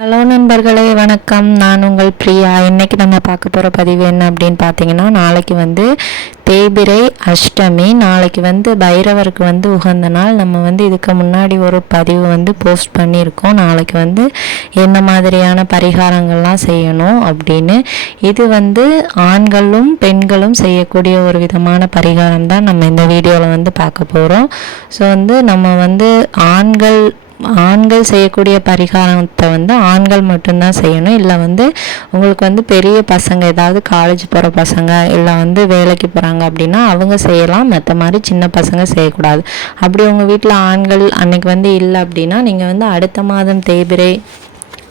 Hello நண்பர்களே, வணக்கம். நான் உங்கள் பிரியா. இன்றைக்கி நம்ம பார்க்க போகிற பதிவு என்ன அப்படின்னு பார்த்தீங்கன்னா, நாளைக்கு தேய்பிறை அஷ்டமி. நாளைக்கு பைரவருக்கு உகந்த நாள். நம்ம இதுக்கு முன்னாடி ஒரு பதிவு போஸ்ட் பண்ணியிருக்கோம். நாளைக்கு என்ன மாதிரியான பரிகாரங்கள்லாம் செய்யணும் அப்படின்னு. இது ஆண்களும் பெண்களும் செய்யக்கூடிய ஒரு விதமான பரிகாரம் தான் நம்ம இந்த வீடியோவில் பார்க்க போகிறோம். ஸோ நம்ம ஆண்கள் செய்யக்கூடிய பரிகாரத்தை ஆண்கள் மட்டும்தான் செய்யணும். இல்லை உங்களுக்கு பெரிய பசங்க, ஏதாவது காலேஜ் போகிற பசங்க இல்லை வேலைக்கு போகிறாங்க அப்படின்னா அவங்க செய்யலாம். மற்ற மாதிரி சின்ன பசங்க செய்யக்கூடாது. அப்படி உங்கள் வீட்டில் ஆண்கள் அன்னைக்கு இல்லை அப்படின்னா நீங்கள் அடுத்த மாதம் தேய்பிறை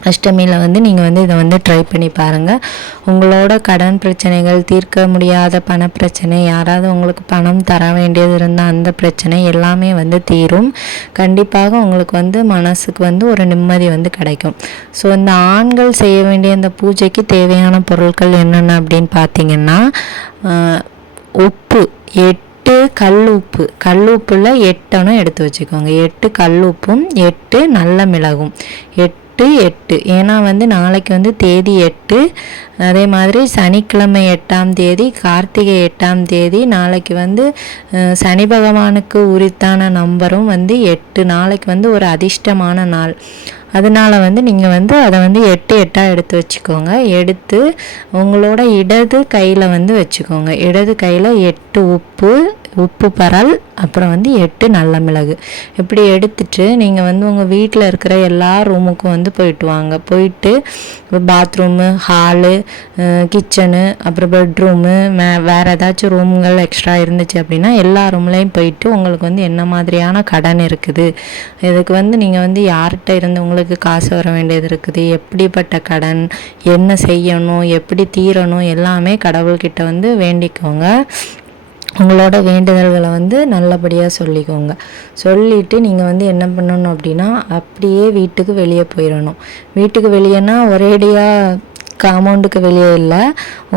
அஷ்டமியில் நீங்கள் இதை ட்ரை பண்ணி பாருங்கள். உங்களோட கடன் பிரச்சனைகள், தீர்க்க முடியாத பண பிரச்சனை, யாராவது உங்களுக்கு பணம் தர வேண்டியது இருந்தால் அந்த பிரச்சனை எல்லாமே தீரும். கண்டிப்பாக உங்களுக்கு மனசுக்கு ஒரு நிம்மதி கிடைக்கும். ஸோ இந்த ஆண்கள் செய்ய வேண்டிய இந்த பூஜைக்கு தேவையான பொருட்கள் என்னென்ன அப்படின்னு பார்த்தீங்கன்னா, உப்பு 8 கல்லுப்பில் 8 எடுத்து வச்சுக்கோங்க. 8 கல்லுப்பும் 8 நல்ல மிளகும். 8 ஏன்னா நாளைக்கு தேதி 8. அதே மாதிரி சனிக்கிழமை 8ஆம் தேதி, கார்த்திகை 8ஆம் தேதி. நாளைக்கு சனி பகவானுக்கு உரித்தான நம்பரும் 8. நாளைக்கு ஒரு அதிர்ஷ்டமான நாள். அதனால் நீங்கள் அதை 8 எடுத்து வச்சுக்கோங்க. எடுத்து உங்களோட இடது கையில் வச்சுக்கோங்க. இடது கையில் 8 உப்பு பரல், அப்புறம் 8 நல்ல மிளகு. இப்படி எடுத்துட்டு நீங்கள் உங்கள் வீட்டில் இருக்கிற எல்லா ரூமுக்கும் போயிட்டு வாங்க. போயிட்டு பாத்ரூமு, ஹாலு, கிச்சனு, அப்புறம் பெட்ரூமு, வேறு ஏதாச்சும் ரூம்கள் எக்ஸ்ட்ரா இருந்துச்சு அப்படின்னா எல்லா ரூம்லேயும் போயிட்டு உங்களுக்கு என்ன மாதிரியான கடன் இருக்குது, இதுக்கு நீங்கள் யார்கிட்ட இருந்து உங்களுக்கு காசு வர வேண்டியது இருக்குது, எப்படிப்பட்ட கடன், என்ன செய்யணும், எப்படி தீரணும், எல்லாமே கடவுள்கிட்ட வேண்டிக்கோங்க. உங்களோட வேண்டுதல்களை நல்லபடியாக சொல்லிக்கோங்க. சொல்லிவிட்டு நீங்கள் என்ன பண்ணணும் அப்படின்னா, அப்படியே வீட்டுக்கு வெளியே போயிடணும். வீட்டுக்கு வெளியேனா ஒரேடியாக காம்பவுண்டுக்கு வெளியே இல்லை,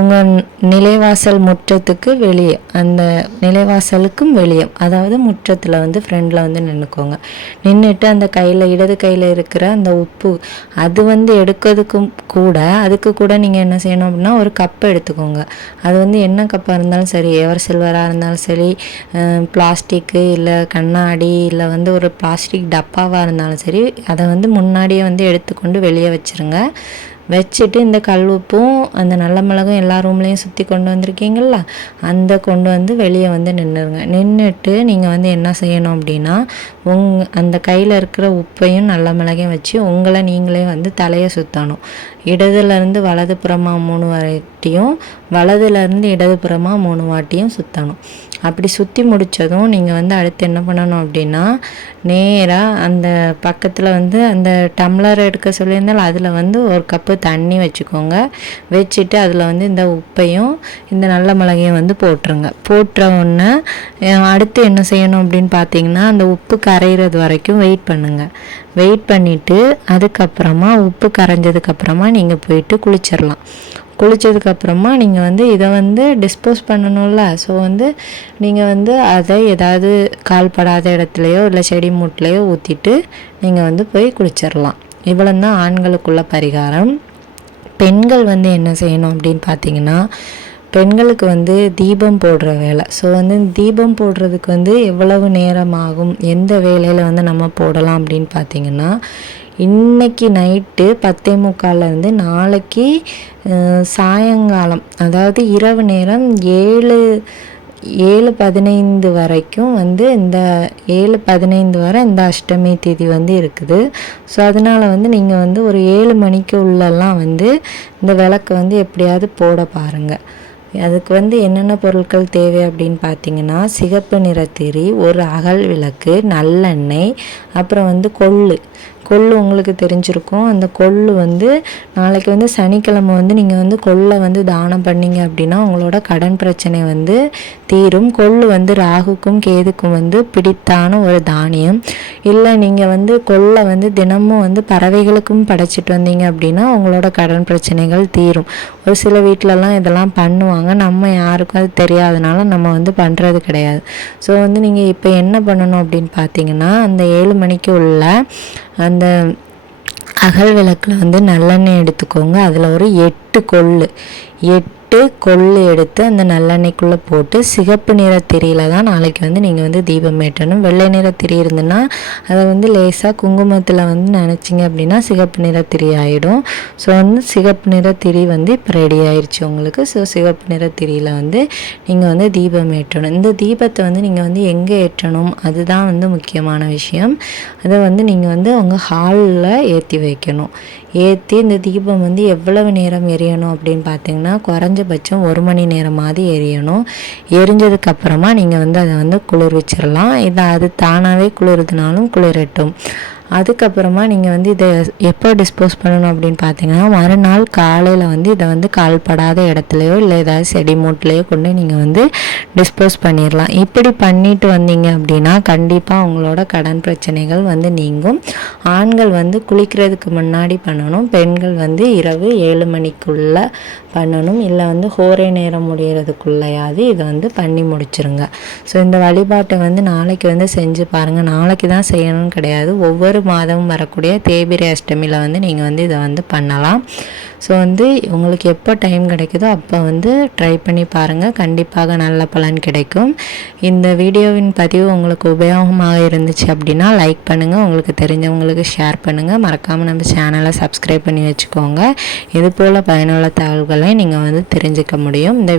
உங்கள் நிலைவாசல் முற்றத்துக்கு வெளியே, அந்த நிலைவாசலுக்கும் வெளியே, அதாவது முற்றத்தில் ஃப்ரெண்டில் நின்றுக்கோங்க. நின்றுட்டு அந்த இடது கையில் இருக்கிற அந்த உப்பு அது எடுக்கிறதுக்கும் கூட, அதுக்கு கூட நீங்கள் என்ன செய்யணும் அப்படின்னா, ஒரு கப்பை எடுத்துக்கோங்க. அது என்ன கப்பாக இருந்தாலும் சரி, எவர் சில்வராக இருந்தாலும் சரி, பிளாஸ்டிக்கு இல்லை கண்ணாடி இல்லை ஒரு பிளாஸ்டிக் டப்பாவாக இருந்தாலும் சரி, அதை முன்னாடியே எடுத்துக்கொண்டு வெளியே வச்சுருங்க. வச்சுட்டு இந்த கல் உப்பும் அந்த நல்ல மிளகும் எல்லா ரூம்லேயும் சுற்றி கொண்டு வந்திருக்கீங்களா, அந்த கொண்டு வெளியே நின்றுருங்க. நின்றுட்டு நீங்கள் என்ன செய்யணும் அப்படின்னா, அந்த கையில் இருக்கிற உப்பையும் நல்ல மிளகையும் வச்சு உங்களை நீங்களே தலையை சுற்றணும். இடதுலேருந்து வலது புறமாக 3 வாட்டியும், வலதுலேருந்து இடது புறமாக 3 வாட்டியும் சுற்றணும். அப்படி சுற்றி முடித்ததும் நீங்கள் அடுத்து என்ன பண்ணணும் அப்படின்னா, நேராக அந்த பக்கத்தில் அந்த டம்ளர் எடுக்க சொல்லியிருந்தாலும் அதில் ஒரு கப்பு தண்ணி வச்சுக்கோங்க. வச்சுட்டு அதில் இந்த உப்பையும் இந்த நல்ல மிளகையும் போட்டுருங்க. போட்டுற உடனே அடுத்து என்ன செய்யணும் அப்படின்னு பார்த்தீங்கன்னா, அந்த உப்பு கரைகிறது வரைக்கும் வெயிட் பண்ணுங்கள். வெயிட் பண்ணிவிட்டு அதுக்கப்புறமா உப்பு கரைஞ்சதுக்கப்புறமா நீங்கள் போயிட்டு குளிச்சிடலாம். குளித்ததுக்கப்புறமா நீங்கள் இதை டிஸ்போஸ் பண்ணணும்ல. ஸோ நீங்கள் அதை ஏதாவது கால்படாத இடத்துலையோ இல்லை செடி மூட்டிலையோ ஊற்றிட்டு நீங்கள் போய் குளிச்சிடலாம். இவ்வளோ தான் ஆண்களுக்குள்ள பரிகாரம். பெண்கள் என்ன செய்யணும் அப்படின்னு பார்த்தீங்கன்னா, பெண்களுக்கு தீபம் போடுற வேலை. ஸோ தீபம் போடுறதுக்கு எவ்வளவு நேரம் ஆகும், எந்த வேலையில் நம்ம போடலாம் அப்படின்னு பார்த்தீங்கன்னா, இன்றைக்கி நைட்டு 10:45 நாளைக்கு சாயங்காலம், அதாவது இரவு நேரம் 7:15 வரைக்கும் இந்த 7:15 வரை இந்த அஷ்டமி திதி இருக்குது. ஸோ அதனால் நீங்கள் ஒரு 7 மணிக்கு உள்ளெல்லாம் இந்த விளக்கு எப்படியாவது போட பாருங்கள். அதுக்கு என்னென்ன பொருட்கள் தேவை அப்படின்னு பார்த்தீங்கன்னா, சிகப்பு நிற திரி, ஒரு அகல் விளக்கு, நல்லெண்ணெய், அப்புறம் கொள்ளு உங்களுக்கு தெரிஞ்சிருக்கும். அந்த கொள்ளு நாளைக்கு சனிக்கிழமை நீங்கள் கொள்ளை தானம் பண்ணிங்க அப்படின்னா உங்களோட கடன் பிரச்சனை தீரும். கொள்ளு ராகுக்கும் கேதுக்கும் பிடித்தான ஒரு தானியம். இல்லை நீங்கள் கொள்ளை தினமும் பறவைகளுக்கும் படைச்சிட்டு வந்தீங்க அப்படின்னா உங்களோட கடன் பிரச்சனைகள் தீரும். ஒரு சில வீட்டிலலாம் இதெல்லாம் பண்ணுவாங்க, நம்ம யாருக்கும் அது தெரியாதனால நம்ம பண்ணுறது கிடையாது. ஸோ நீங்கள் இப்போ என்ன பண்ணணும் அப்படின்னு பார்த்தீங்கன்னா, அந்த 7 மணிக்கு உள்ள அந்த அகல் விளக்கில் வந்து நல்லெண்ணெய் எடுத்துக்கோங்க. அதில் ஒரு 8 கொள்ளு எடுத்து அந்த நல்லெண்ணெய்க்குள்ளே போட்டு சிகப்பு நிற திரியில் தான் நாளைக்கு வந்து நீங்கள் வந்து தீபம் ஏற்றணும். வெள்ளை நிற திரி இருந்துன்னா அதை வந்து லேசாக குங்குமத்தில் வந்து நினச்சிங்க அப்படின்னா சிகப்பு நிற திரி ஆகிடும். ஸோ வந்து சிகப்பு நிற திரி வந்து இப்போ ரெடி ஆயிடுச்சு உங்களுக்கு. ஸோ சிகப்பு நிற திரியில் வந்து நீங்கள் வந்து தீபம் ஏற்றணும். இந்த தீபத்தை வந்து நீங்கள் வந்து எங்கே ஏற்றணும் அதுதான் வந்து முக்கியமான விஷயம். அதை வந்து நீங்கள் வந்து உங்கள் ஹாலில் ஏற்றி வைக்கணும். ஏற்றி இந்த தீபம் வந்து எவ்வளவு நேரம் எரியணும் அப்படின்னு பார்த்தீங்கன்னா குறைஞ்சபட்சம் 1 மணி நேரமாவது எரியணும். எரிஞ்சதுக்கப்புறமா நீங்கள் வந்து அதை வந்து குளிர்விச்சிடலாம். அது தானாகவே குளிர்றதுனாலும் குளிரட்டும். அதுக்கப்புறமா நீங்கள் வந்து இதை எப்போ டிஸ்போஸ் பண்ணணும் அப்படின்னு பார்த்தீங்கன்னா மறுநாள் காலையில் வந்து இதை வந்து கால்படாத இடத்துலையோ இல்லை ஏதாவது செடி மூட்டிலையோ கொண்டு நீங்கள் வந்து டிஸ்போஸ் பண்ணிடலாம். இப்படி பண்ணிட்டு வந்தீங்க அப்படின்னா கண்டிப்பாக உங்களோட கடன் பிரச்சனைகள் வந்து நீங்கும். ஆண்கள் வந்து குளிக்கிறதுக்கு முன்னாடி பண்ணணும். பெண்கள் வந்து இரவு 7 மணிக்குள்ளே பண்ணணும். இல்லை வந்து ஹோரே நேரம் முடிகிறதுக்குள்ளையாவது இதை வந்து பண்ணி முடிச்சிருங்க. ஸோ இந்த வழிபாட்டை வந்து நாளைக்கு வந்து செஞ்சு பாருங்கள். நாளைக்கு தான் செய்யணும்னு கிடையாது. ஒவ்வொரு மாதமும் வரக்கூடிய தேய்பிறை அஷ்டமியில் வந்து நீங்கள் வந்து இதை வந்து பண்ணலாம். ஸோ வந்து உங்களுக்கு எப்போ டைம் கிடைக்குதோ அப்போ வந்து ட்ரை பண்ணி பாருங்கள். கண்டிப்பாக நல்ல பலன் கிடைக்கும். இந்த வீடியோவின் பதிவு உங்களுக்கு உபயோகமாக இருந்துச்சு அப்படின்னா லைக் பண்ணுங்கள். உங்களுக்கு தெரிஞ்சவங்களுக்கு ஷேர் பண்ணுங்கள். மறக்காமல் நம்ம சேனலை சப்ஸ்கிரைப் பண்ணி வச்சுக்கோங்க. இது போல் பயனுள்ள தகவல்களை நீங்கள் வந்து தெரிஞ்சுக்க முடியும். இந்த